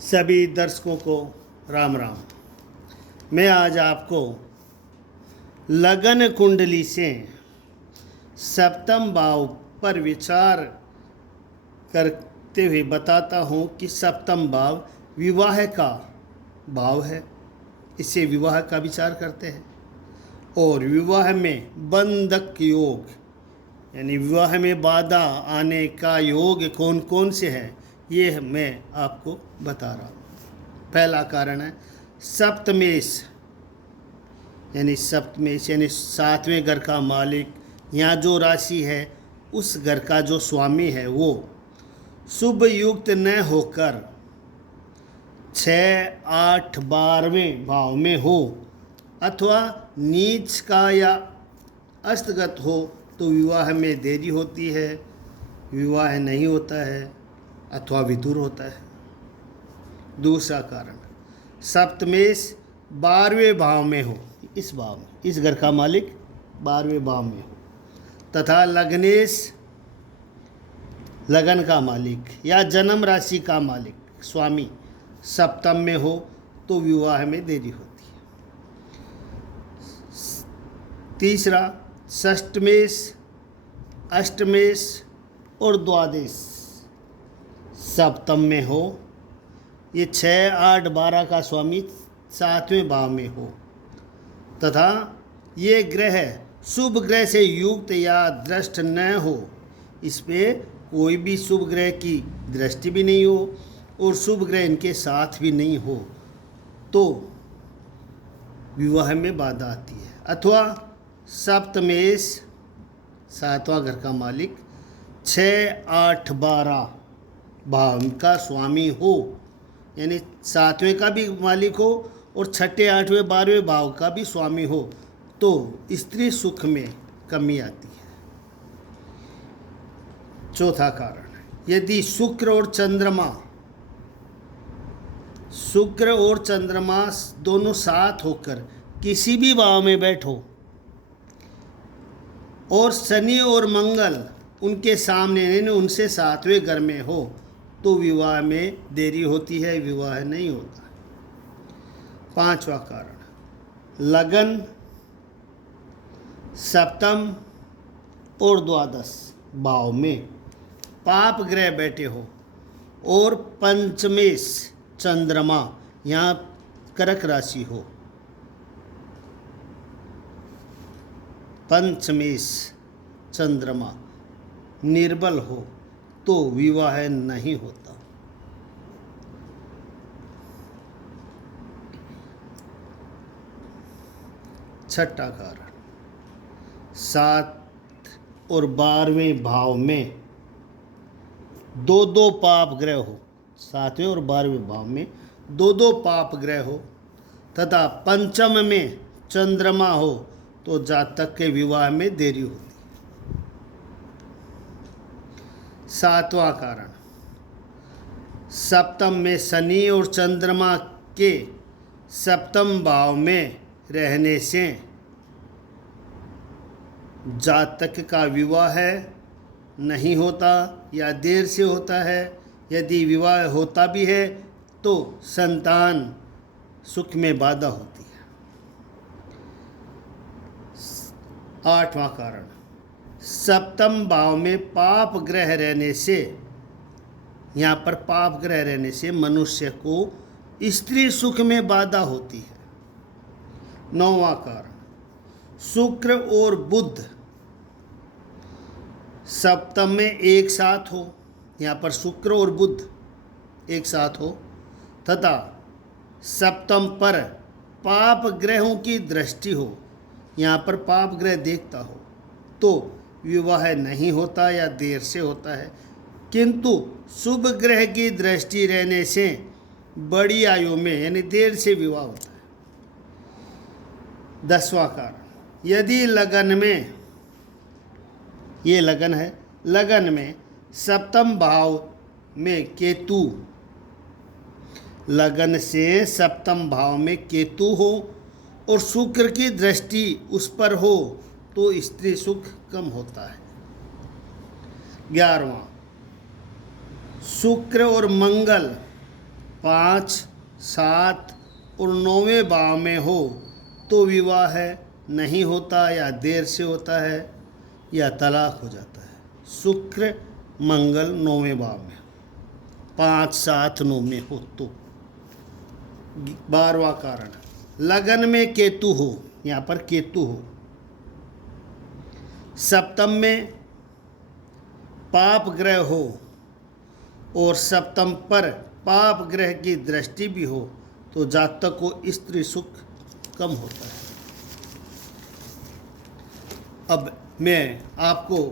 सभी दर्शकों को राम राम। मैं आज आपको लगन कुंडली से सप्तम भाव पर विचार करते हुए बताता हूँ कि सप्तम भाव विवाह का भाव है। इससे विवाह का विचार करते हैं और विवाह में बंधक योग यानी विवाह में बाधा आने का योग कौन कौन से हैं, ये मैं आपको बता रहा हूँ। पहला कारण है सप्तमेश यानी सातवें घर का मालिक, यहाँ जो राशि है उस घर का जो स्वामी है वो शुभ युक्त न होकर 6, 8, 12वें भाव में हो अथवा नीच का या अस्तगत हो तो विवाह में देरी होती है, विवाह नहीं होता है अथवा विदुर होता है। दूसरा कारण सप्तमेश 12वें भाव में हो, इस भाव में, इस घर का मालिक 12वें भाव में हो तथा लग्नेश लगन का मालिक या जन्म राशि का मालिक स्वामी सप्तम में हो तो विवाह में देरी होती है। तीसरा षष्टमेश, अष्टमेश और द्वादश सप्तम में हो, ये 6, 8, 12 का स्वामी 7वें भाव में हो तथा ये ग्रह शुभ ग्रह से युक्त या दृष्ट न हो, इस पे कोई भी शुभ ग्रह की दृष्टि भी नहीं हो और शुभ ग्रह इनके साथ भी नहीं हो तो विवाह में बाधा आती है। अथवा सप्तमेश 7वां घर का मालिक 6, 8, 12 भाव का स्वामी हो यानी 7वें का भी मालिक हो और 6, 8, 12वें भाव का भी स्वामी हो तो स्त्री सुख में कमी आती है। चौथा कारण यदि शुक्र और चंद्रमा दोनों साथ होकर किसी भी भाव में बैठो और शनि और मंगल उनके सामने यानी उनसे 7वें घर में हो तो विवाह में देरी होती है, विवाह नहीं होता। पांचवा कारण लगन सप्तम और द्वादश भाव में पाप ग्रह बैठे हो और पंचमेश चंद्रमा यहाँ कर्क राशि हो, पंचमेश चंद्रमा निर्बल हो तो विवाह नहीं होता। छठा कारण 7 और 12वें भाव में दो पाप ग्रह हो, 7वें और 12वें भाव में दो पाप ग्रह हो तथा पंचम में चंद्रमा हो तो जातक के विवाह में देरी होती है। 7वां कारण सप्तम में शनि और चंद्रमा के सप्तम भाव में रहने से जातक का विवाह नहीं होता या देर से होता है। यदि विवाह होता भी है तो संतान सुख में बाधा होती है। 8वां कारण सप्तम भाव में पाप ग्रह रहने से, यहाँ पर पाप ग्रह रहने से मनुष्य को स्त्री सुख में बाधा होती है। 9वां कारण शुक्र और बुध सप्तम में एक साथ हो, यहाँ पर शुक्र और बुध एक साथ हो तथा सप्तम पर पाप ग्रहों की दृष्टि हो, यहाँ पर पाप ग्रह देखता हो तो विवाह नहीं होता या देर से होता है। किंतु शुभ ग्रह की दृष्टि रहने से बड़ी आयु में यानी देर से विवाह होता है। 10वां कारण यदि लगन में, ये लगन है, लगन में सप्तम भाव में केतु, लगन से सप्तम भाव में केतु हो और शुक्र की दृष्टि उस पर हो तो स्त्री सुख कम होता है। 11वां शुक्र और मंगल 5, 7 और 9वें भाव में हो तो विवाह नहीं होता या देर से होता है या तलाक हो जाता है। शुक्र मंगल 9वें भाव में 5, 7, 9 में हो तो। 12वां कारण, लगन में केतु हो, यहाँ पर केतु हो, सप्तम में पाप ग्रह हो और सप्तम पर पाप ग्रह की दृष्टि भी हो तो जातक को स्त्री सुख कम होता है। अब मैं आपको